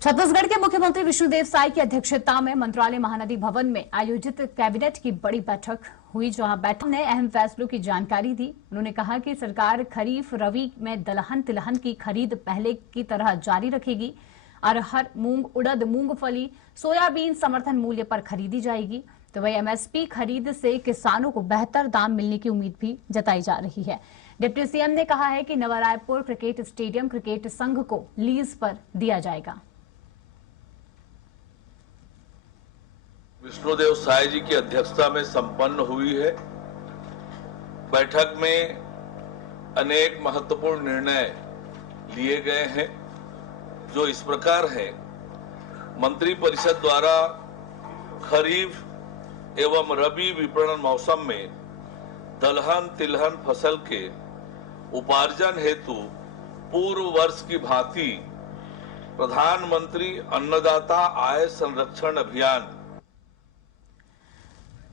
छत्तीसगढ़ के मुख्यमंत्री विष्णुदेव साय की अध्यक्षता में मंत्रालय महानदी भवन में आयोजित कैबिनेट की बड़ी बैठक हुई, जहां बैठक ने अहम फैसलों की जानकारी दी। उन्होंने कहा कि सरकार खरीफ रबी में दलहन तिलहन की खरीद पहले की तरह जारी रखेगी। अरहर, मूंग, उड़द, मूंगफली, सोयाबीन समर्थन मूल्य पर खरीदी जाएगी। तो वही एमएसपी खरीद से किसानों को बेहतर दाम मिलने की उम्मीद भी जताई जा रही है। डिप्टी सीएम ने कहा है कि नवा रायपुर क्रिकेट स्टेडियम क्रिकेट संघ को लीज पर दिया जाएगा। विष्णुदेव साय जी की अध्यक्षता में संपन्न हुई है। बैठक में अनेक महत्वपूर्ण निर्णय लिए गए हैं, जो इस प्रकार है। मंत्री परिषद द्वारा खरीफ एवं रबी विपणन मौसम में दलहन तिलहन फसल के उपार्जन हेतु पूर्व वर्ष की भांति प्रधानमंत्री अन्नदाता आय संरक्षण अभियान।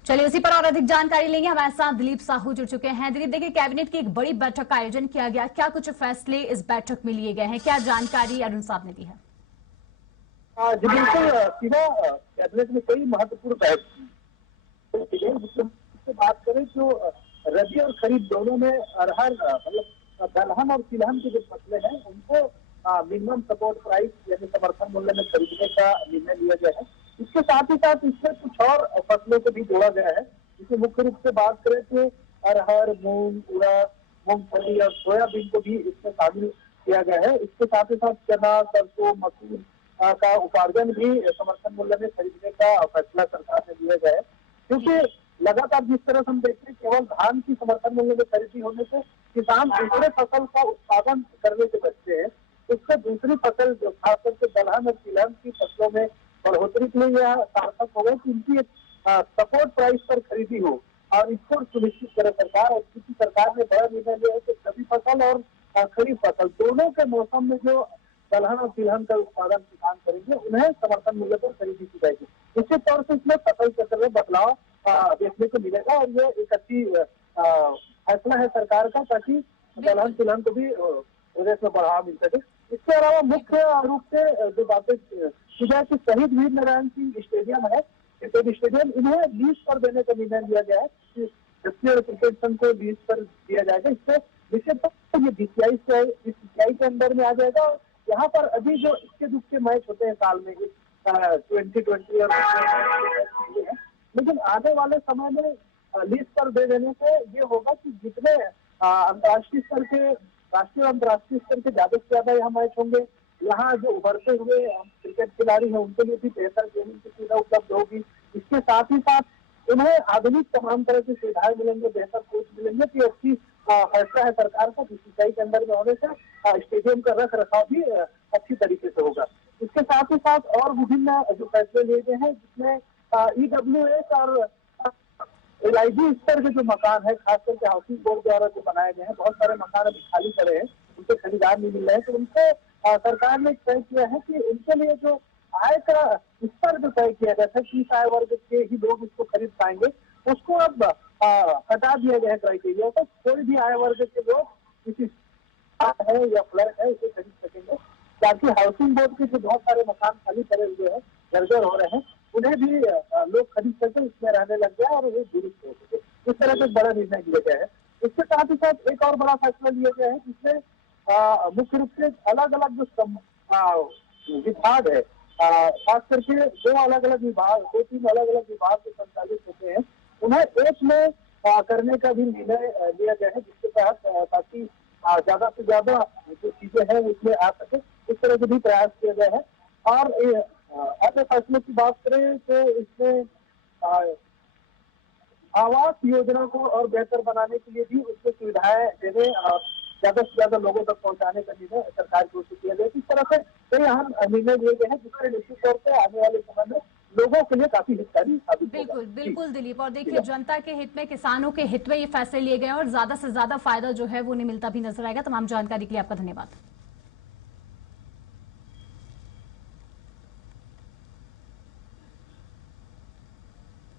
चलिए उसी पर और अधिक जानकारी लेंगे। हमारे साथ दिलीप साहू जुड़ चुके हैं। दिलीप, देखिए कैबिनेट की एक बड़ी बैठक का आयोजन किया गया, क्या कुछ फैसले इस बैठक में लिए गए हैं, क्या जानकारी अरुण साहब ने दी है? जी बिल्कुल, कैबिनेट में कई महत्वपूर्ण बात करें तो रबी और खरीफ दोनों में अरहर मतलब दलहन और तिलहन की जो फसलें हैं उनको मिनिमम सपोर्ट प्राइस यानी समर्थन मूल्य में खरीदने का निर्णय लिया गया है। इसके साथ ही साथ इसमें कुछ और फसलों को भी जोड़ा गया है, जिसमें मुख्य रूप से बात करें तो अरहर, मूंग, उड़द, मूंगफली और सोयाबीन को भी इसमें शामिल किया गया है। इसके साथ ही साथ चना, सरसों, मसूर का उपार्जन भी समर्थन मूल्य में खरीदने का फैसला सरकार ने लिया गया है। क्योंकि लगातार जिस तरह से हम देखते हैं केवल धान की समर्थन मूल्य में खरीदी होने से किसान दूसरे फसल का उत्पादन करने से बचते हैं। उससे दूसरी फसल जो खासतौर से दलहन और तिलहन की फसलों में बढ़ोतरी के लिए यह सार्थक होगा कि इनकी सपोर्ट प्राइस पर खरीदी हो और इसको सुनिश्चित करे सरकार। और क्योंकि सरकार ने बड़ा निर्णय लिया है कि रबी फसल और खरीफ फसल दोनों के मौसम में जो दलहन और तिलहन का उत्पादन किसान करेंगे उन्हें समर्थन मूल्य पर खरीदी की जाएगी। निश्चित तौर से इसमें फसल चक्र में बदलाव देखने को मिलेगा और ये एक अच्छी फैसला है सरकार का, ताकि दलहन तिलहन को भी प्रदेश में बढ़ावा मिल सके। इसके अलावा मुख्य रूप से जो बातें की जाए कि शहीद वीर नारायण सिंह स्टेडियम है, क्रिकेट स्टेडियम, इन्हें लीज पर देने का निर्णय लिया गया है कि क्रिकेट संघ को लीज पर दिया जाएगा। इससे निश्चित तौर ये बीसीआई के अंदर में आ जाएगा। यहाँ पर अभी जो इक्के दुक्के मैच होते हैं साल में 2020 और लेकिन आने वाले समय में लीज पर दे देने से ये होगा कि जितने अंतर्राष्ट्रीय स्तर के राष्ट्रीय और अंतर्राष्ट्रीय स्तर के ज्यादा से ज्यादा यहाँ मैच होंगे, यहाँ जो उभरते हुए क्रिकेट खिलाड़ी हैं उनके लिए भी बेहतर गेमिंग की सुविधा उपलब्ध होगी। इसके साथ ही साथ उन्हें आधुनिक तमाम तरह की सुविधाएं मिलेंगे, बेहतर कोच मिलेंगे। तो अच्छी फैसला है सरकार का। बीसीसीआई के अंदर में होने से स्टेडियम का रख रखाव भी अच्छी तरीके से होगा। इसके साथ ही साथ और विभिन्न जो फैसले लिए गए हैं, जिसमें EWS और LIG स्तर के जो मकान है, खासकर के हाउसिंग बोर्ड द्वारा जो बनाए गए हैं, बहुत सारे मकान अभी खाली पड़े हैं, उनके खरीदार नहीं मिल रहे हैं। तो उनको सरकार ने तय किया है कि उनके लिए जो आय का स्तर जो तय किया गया था, 30 आय वर्ग के ही लोग इसको खरीद पाएंगे, उसको अब हटा दिया गया है क्राइटेरिया को। कोई भी आय वर्ग के लोग किसी है या फ्लैट है उसे खरीद सकेंगे, ताकि हाउसिंग बोर्ड के जो बहुत सारे मकान खाली पड़े हुए हैं, जर्जर हो रहे हैं, उन्हें भी लोग खरीद सके, इसमें रहने लग गया और वो दुरुस्त हो सके। इस तरह से बड़ा निर्णय लिया गया है। इसके साथ ही साथ एक और बड़ा फैसला लिया गया है, जिसमें मुख्य रूप से अलग अलग जो विभाग है, खास करके दो तीन अलग अलग विभाग जो संचालित होते हैं, उन्हें एक में करने का भी निर्णय लिया गया है, जिसके तहत ताकि ज्यादा से ज्यादा जो चीजें हैं उसमें आ सके, इस तरह से भी प्रयास किया गया है। और अन्य फैसलों की बात करें तो इसमें आवास योजना को और बेहतर बनाने के लिए भी उसमें सुविधाएं देने और ज्यादा से ज्यादा लोगों तक पहुंचाने का निर्णय सरकार की ओर से किया गया। इस तरह से कई अहम निर्णय लिए गए हैं, जिससे निश्चित तौर पर आने वाले समय में लोगों के लिए काफी हितकारी साबित होगा। बिल्कुल दिलीप, और देखिए जनता के हित में, किसानों के हित में ये फैसले लिए गए और ज्यादा से ज्यादा फायदा जो है वो उन्हें मिलता भी नजर आएगा। तमाम जानकारी के लिए आपका धन्यवाद।